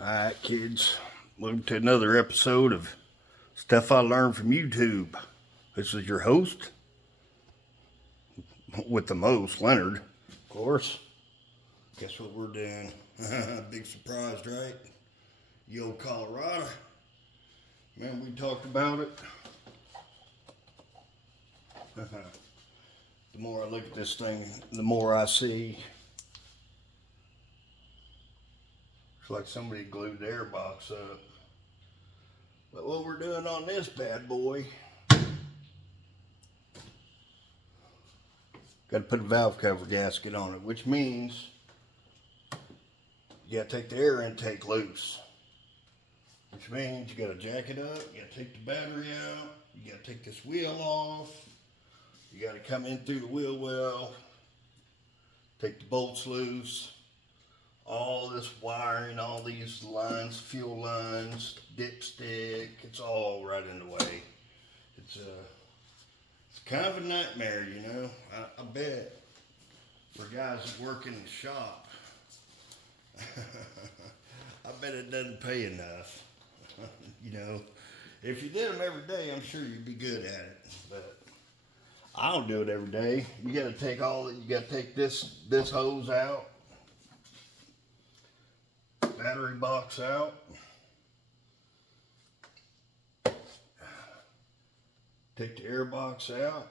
Alright kids, welcome to another episode of Stuff I Learned from YouTube. This is your host, with the most, Leonard, of course. Guess what we're doing? Big surprise, right? Yo, Colorado. Man, we talked about it. The more I look at this thing, the more I see. It's like somebody glued the air box up. But what we're doing on this bad boy, got to put a valve cover gasket on it, which means you got to take the air intake loose. Which means you got to jack it up, you got to take the battery out, you got to take this wheel off, you got to come in through the wheel well, take the bolts loose, all this wiring, all these lines, fuel lines, dipstick, it's all right in the way. It's kind of a nightmare, you know. I bet for guys that work in the shop, I bet it doesn't pay enough. You know, if you did them every day, I'm sure you'd be good at it. But I don't do it every day. You got to take this hose out, battery box out, take the air box out,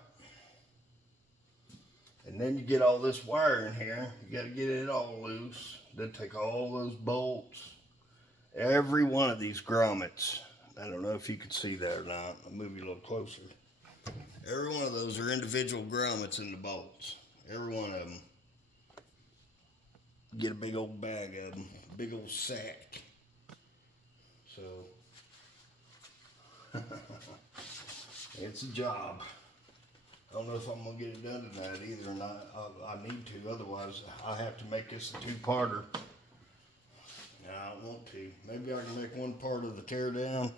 and then you get all this wire in here. You got to get it all loose. Then take all those bolts, every one of these grommets. I don't know if you can see that or not. I'll move you a little closer. Every one of those are individual grommets in the bolts. Every one of them. Get a big old bag of them, a big old sack. So, it's a job. I don't know if I'm gonna get it done tonight either or not. I need to, otherwise I have to make this a two-parter. No, I don't want to. Maybe I can make one part of the tear down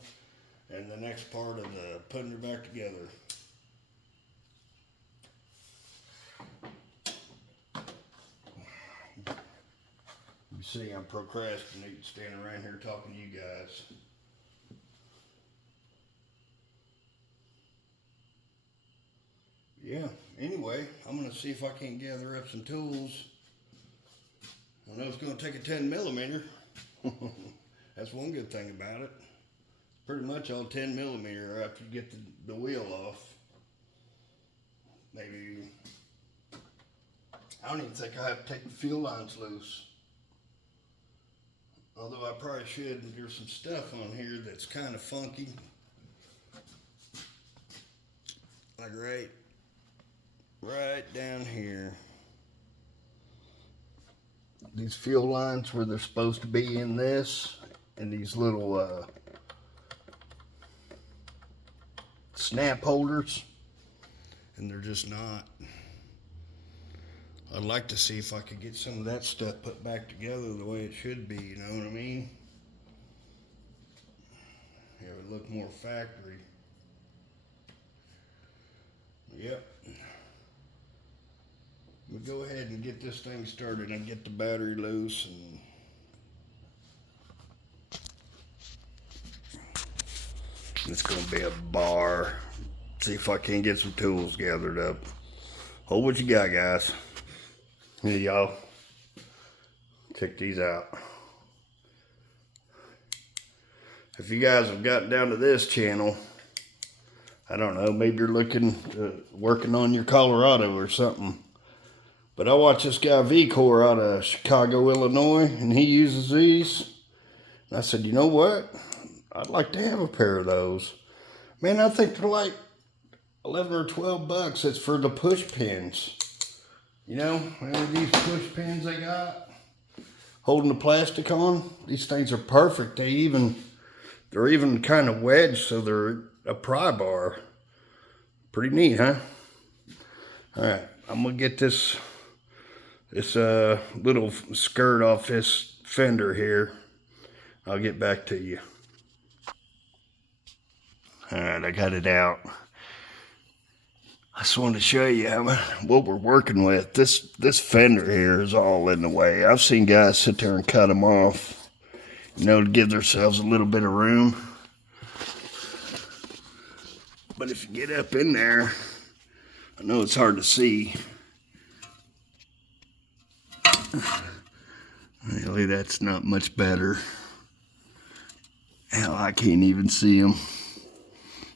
and the next part of the putting it back together. You see, I'm procrastinating, standing around here talking to you guys. Yeah, anyway, I'm going to see if I can gather up some tools. I know it's going to take a 10 millimeter. That's one good thing about it. Pretty much all 10 millimeter after you get the wheel off. Maybe, I don't even think I have to take the fuel lines loose. Although I probably should, and there's some stuff on here that's kind of funky. Like right down here. These fuel lines where they're supposed to be in this, and these little snap holders, and they're just not. I'd like to see if I could get some of that stuff put back together the way it should be, you know what I mean? Yeah, it would look more factory. Yep. We'll go ahead and get this thing started and get the battery loose, and it's gonna be a bar. See if I can get some tools gathered up. Hold what you got, guys. Here y'all, check these out. If you guys have gotten down to this channel, I don't know, maybe you're working on your Colorado or something. But I watch this guy V-Core out of Chicago, Illinois, and he uses these. And I said, you know what? I'd like to have a pair of those. Man, I think they're like 11 or 12 bucks. It's for the push pins. You know, these push pins they got, holding the plastic on, these things are perfect. They're even kind of wedged, so they're a pry bar. Pretty neat, huh? All right, I'm gonna get this little skirt off this fender here. I'll get back to you. All right, I got it out. I just wanted to show you what we're working with. This fender here is all in the way. I've seen guys sit there and cut them off. you know, to give ourselves a little bit of room. But if you get up in there, I know it's hard to see. Really, that's not much better. Hell, I can't even see them.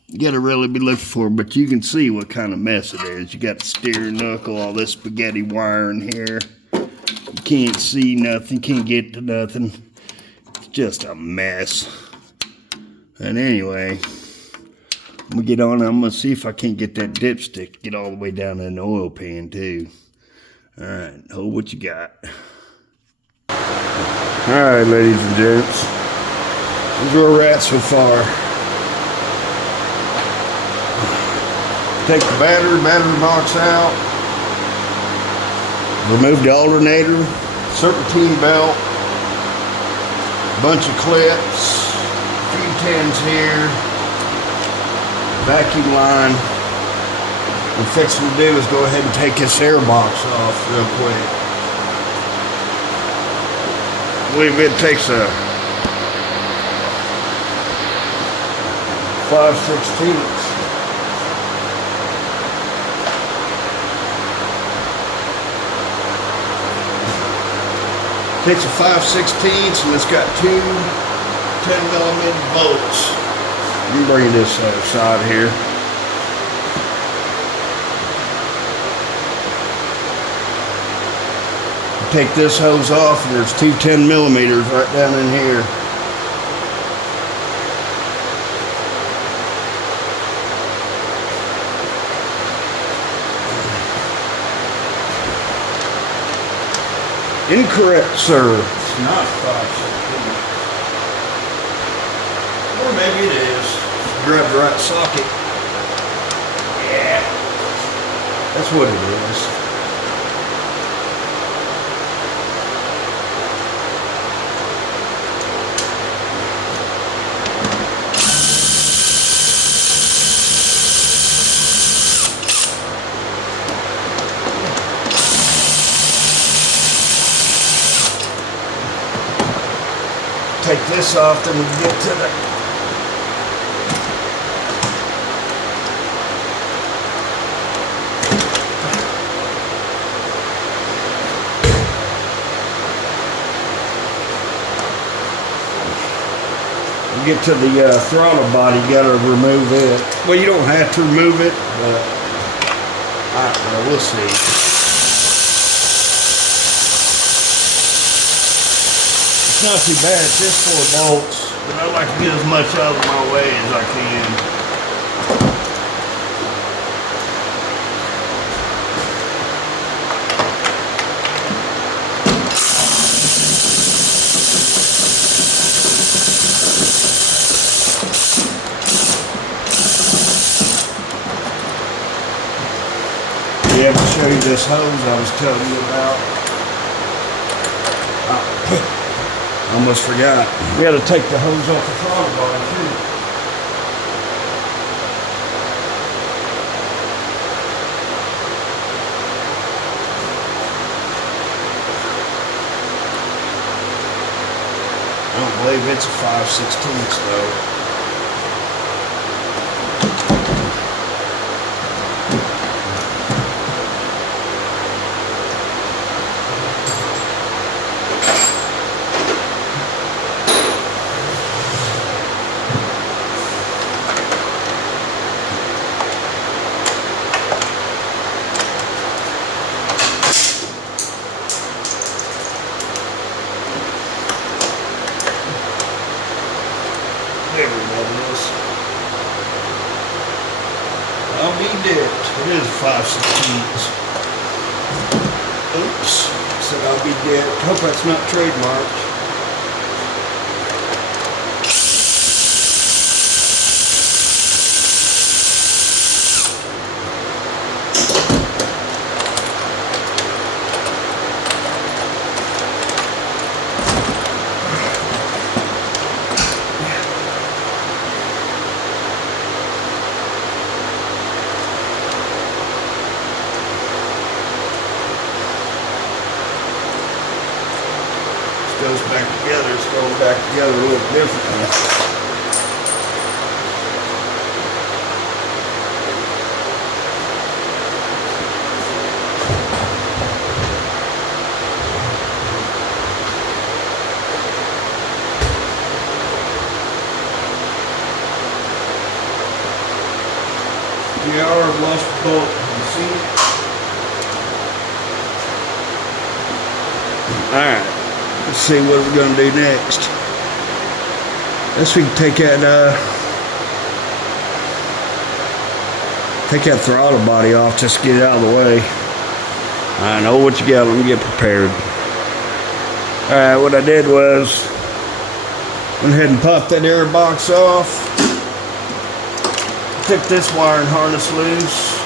You gotta really be looking for them, but you can see what kind of mess it is. You got the steering knuckle, all this spaghetti wire in here. You can't see nothing, can't get to nothing. It's just a mess. And anyway, I'm gonna get on. I'm gonna see if I can't get that dipstick, get all the way down in the oil pan too. All right, hold what you got. All right, ladies and gents, this is where we're at so far. Take the battery box out. Remove the alternator, serpentine belt, bunch of clips, a few tins here, vacuum line. What we're fixing to do is go ahead and take this air box off real quick. I believe it takes a 5/16. Takes a 5/16 and it's got two 10mm bolts. Let me bring this other side here. Take this hose off and there's two 10mm right down in here. Incorrect, sir. It's not 5/16. Or maybe it is. Grab the right socket. Yeah. That's what it is. Take this off, then we can get to the throttle body. You gotta remove it. Well, you don't have to remove it, but I don't know, we'll see. It's not too bad, it's just 4 bolts, but I like to get as much out of my way as I can. Yeah, I'll show you this hose I was telling you about. Almost forgot. We got to take the hose off the throttle body too. I don't believe it's a 5/16 though. There we go, this. I'll be dipped. It is 5/16. Oops. Said I'll be dipped. Hope that's not trademarked. Goes together a little differently. Yeah, I've lost the bolt. You see it? Alright, let's see what we're going to do next. Guess we can take that throttle body off, just get it out of the way. I know what you got, let me get prepared. Alright, what I did was went ahead and popped that air box off. Took this wiring harness loose.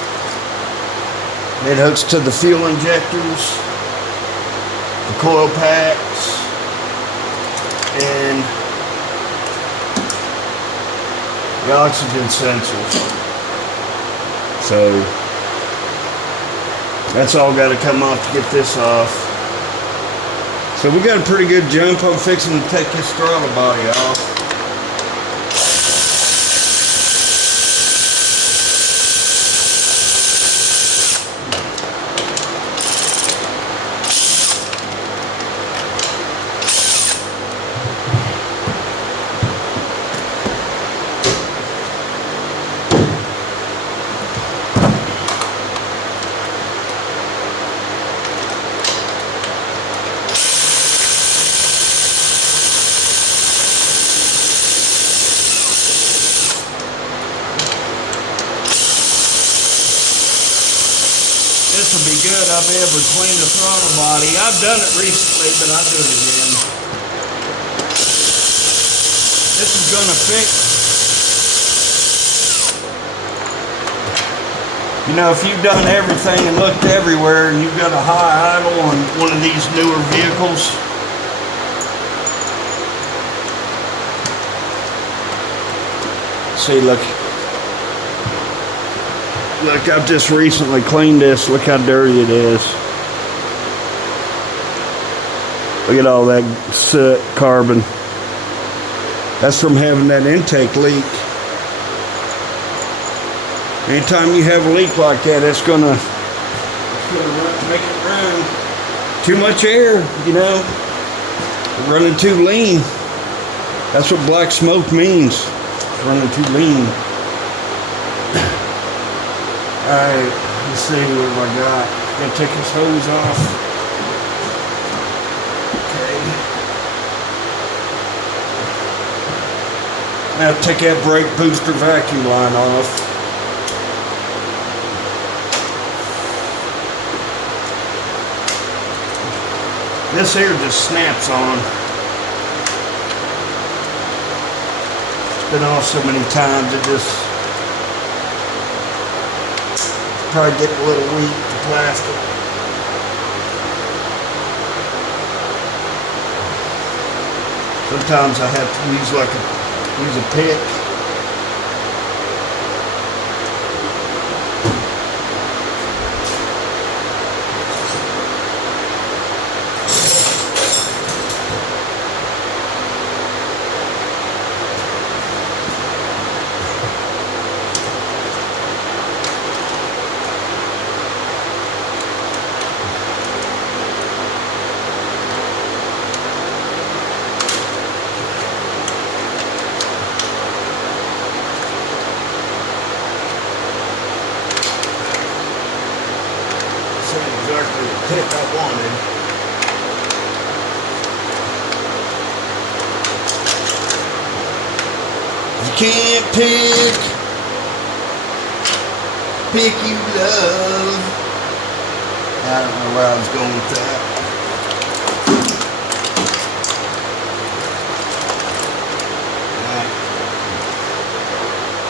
It hooks to the fuel injectors, the coil packs, and the oxygen sensors. So that's all got to come off to get this off. So we got a pretty good jump. I'm fixing to take this throttle body off. This will be good. I'll be able to clean the throttle body. I've done it recently, but I'll do it again. This is going to fix. You know, if you've done everything and looked everywhere and you've got a high idle on one of these newer vehicles, see, look. Look, I've just recently cleaned this. Look how dirty it is. Look at all that soot, carbon. That's from having that intake leak. Anytime you have a leak like that, it's gonna make it run too much air, you know, running too lean. That's what black smoke means, running too lean. Alright, let's see what have I got. Gotta take this hose off. Okay. Now take that brake booster vacuum line off. This here just snaps on. It's been off so many times it just probably getting a little weak, the plastic. Sometimes I have to use use a pick. Exactly the pick I wanted. You can't pick you love. I don't know where I was going with that.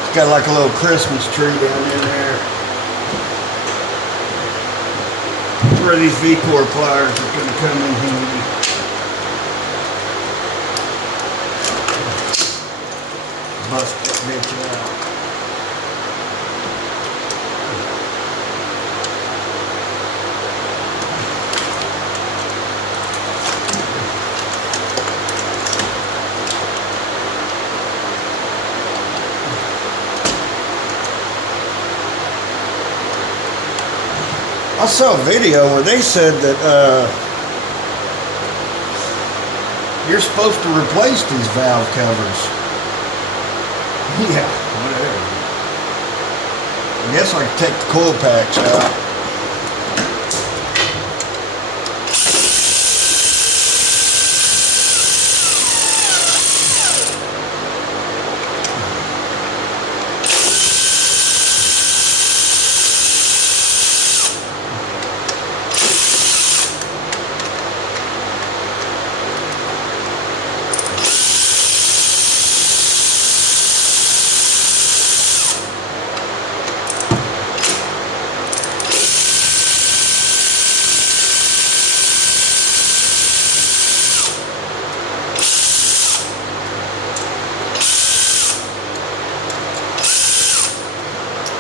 It's got like a little Christmas tree down in there. Where these V-core pliers are going to come in handy. Bust that bitch out. I saw a video where they said that you're supposed to replace these valve covers. Yeah, whatever. I guess I could take the coil packs out.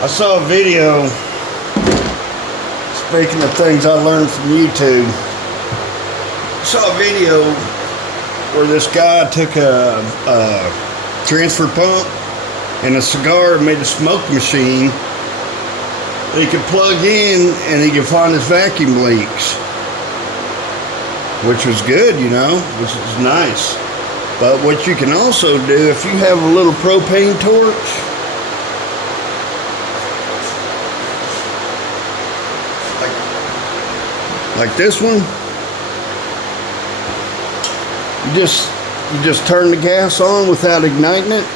I saw a video, speaking of things I learned from YouTube, I saw a video where this guy took a transfer pump and a cigar and made a smoke machine that he could plug in and he could find his vacuum leaks, which was good, you know, which is nice. But what you can also do, if you have a little propane torch, like this one, you just turn the gas on without igniting it,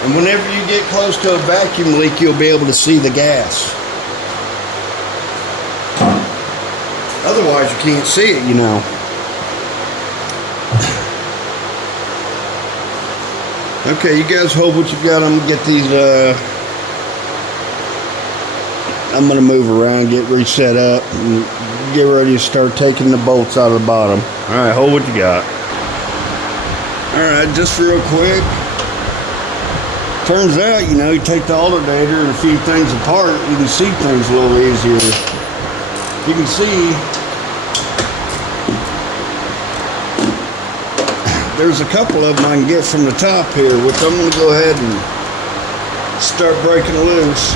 and whenever you get close to a vacuum leak, you'll be able to see the gas. Otherwise, you can't see it, you know. Okay, you guys hold what you got. I'm gonna get these. I'm going to move around, get reset up, and get ready to start taking the bolts out of the bottom. All right, hold what you got. All right, just real quick. Turns out, you know, you take the alternator and a few things apart, you can see things a little easier. You can see there's a couple of them I can get from the top here, which I'm going to go ahead and start breaking loose.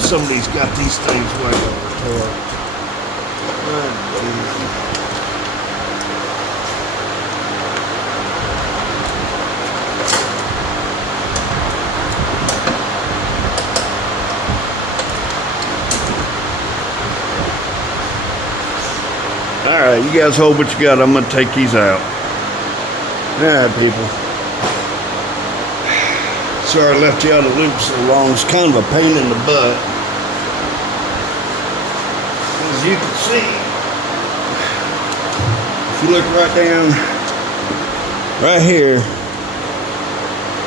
Somebody's got these things way over there. Alright, you guys hold what you got. I'm going to take these out. Alright, people. Sorry I left you out of the loop so long. It's kind of a pain in the butt. As you can see, if you look right down, right here,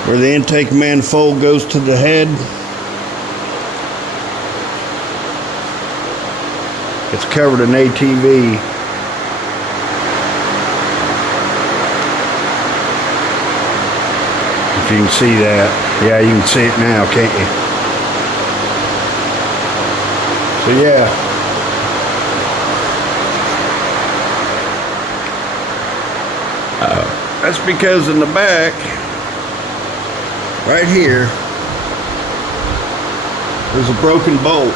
where the intake manifold goes to the head, it's covered in ATV. If you can see that. Yeah, you can see it now, can't you? So yeah. That's because in the back, right here, there's a broken bolt.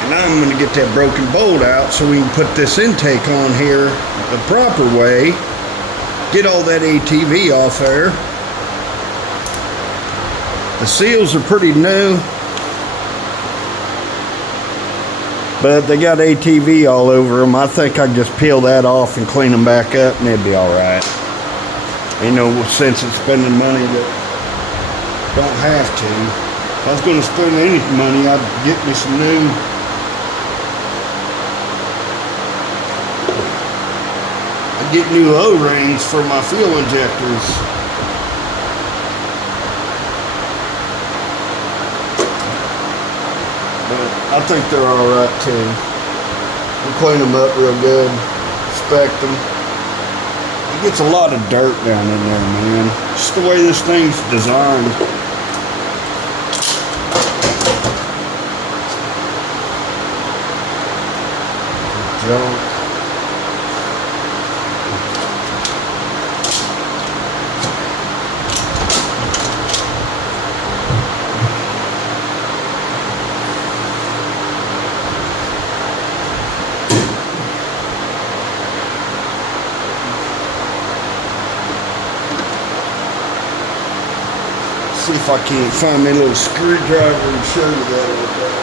And now I'm going to get that broken bolt out so we can put this intake on here the proper way. Get all that ATV off there. The seals are pretty new, but they got ATV all over them. I think I can just peel that off and clean them back up and it'd be all right. Ain't no sense in spending money that don't have to. If I was going to spend any money, I'd get me some new get new O-rings for my fuel injectors. But I think they're alright too. We'll clean them up real good, inspect them. It gets a lot of dirt down in there, man. Just the way this thing's designed. junk. See if I can't find me a little screwdriver and show you that a little better.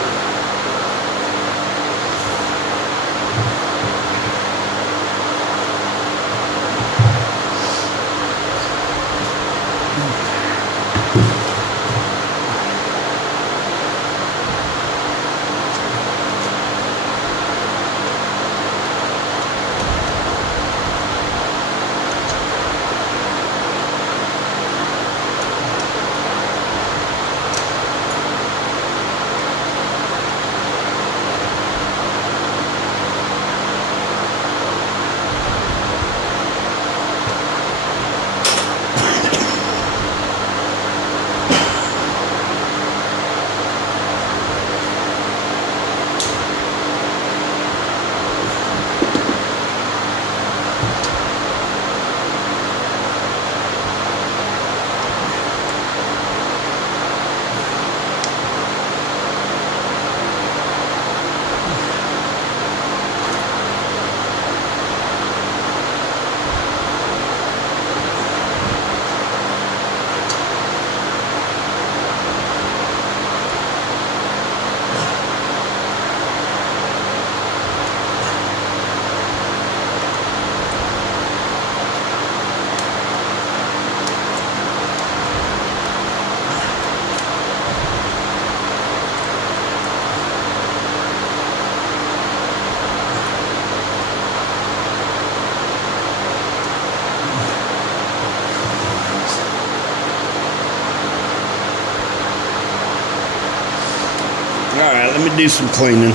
Alright, let me do some cleaning.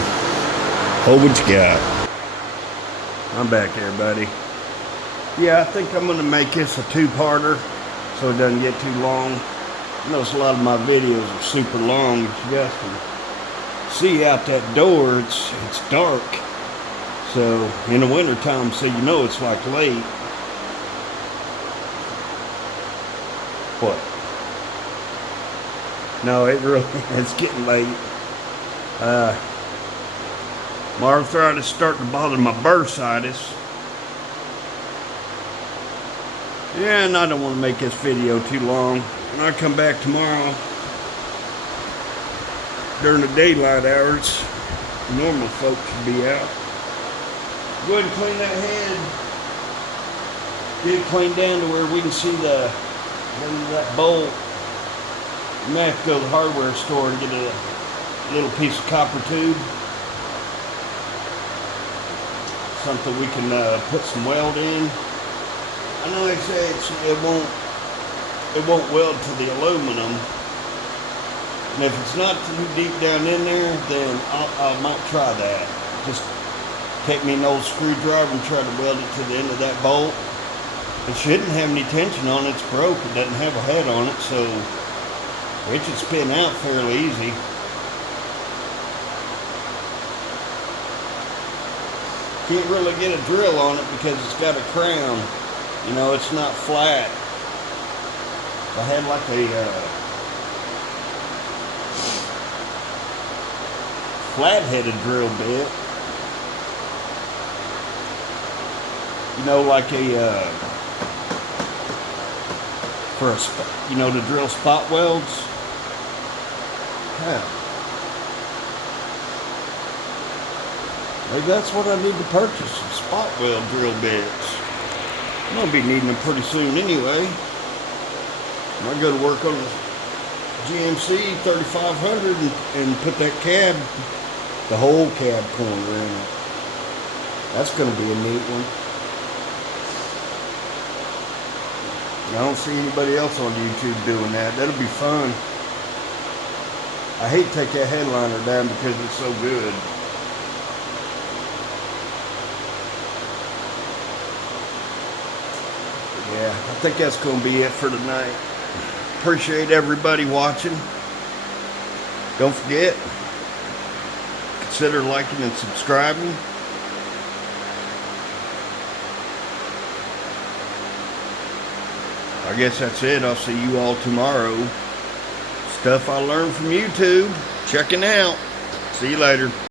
Hold what you got. I'm back, everybody. Yeah, I think I'm going to make this a two-parter so it doesn't get too long. I notice a lot of my videos are super long. You guys can see out that door, it's dark. So, in the wintertime, so you know it's like late. What? No, it's getting late. My arthritis is starting to bother my bursitis. Yeah, and I don't want to make this video too long. When I come back tomorrow, during the daylight hours, normal folks should be out. Go ahead and clean that head. Get it cleaned down to where we can see that bolt. You may have to go to the hardware store and get a little piece of copper tube, something we can put some weld in. I know they say it won't weld to the aluminum, and if it's not too deep down in there, then I might try that. Just take me an old screwdriver and try to weld it to the end of that bolt. It shouldn't have any tension on it. It's broke. It doesn't have a head on it, so it should spin out fairly easy. Can't really get a drill on it because it's got a crown. You know, it's not flat. If I had like a flat-headed drill bit, you know, like a to drill spot welds. Yeah. Maybe that's what I need to purchase, some spot weld drill bits. I'm going to be needing them pretty soon anyway. I go to work on the GMC 3500 and put that cab, the whole cab corner in it. That's going to be a neat one. I don't see anybody else on YouTube doing that. That'll be fun. I hate to take that headliner down because it's so good. Yeah, I think that's going to be it for tonight. Appreciate everybody watching. Don't forget, consider liking and subscribing. I guess that's it. I'll see you all tomorrow. Stuff I learned from YouTube. Checking out. See you later.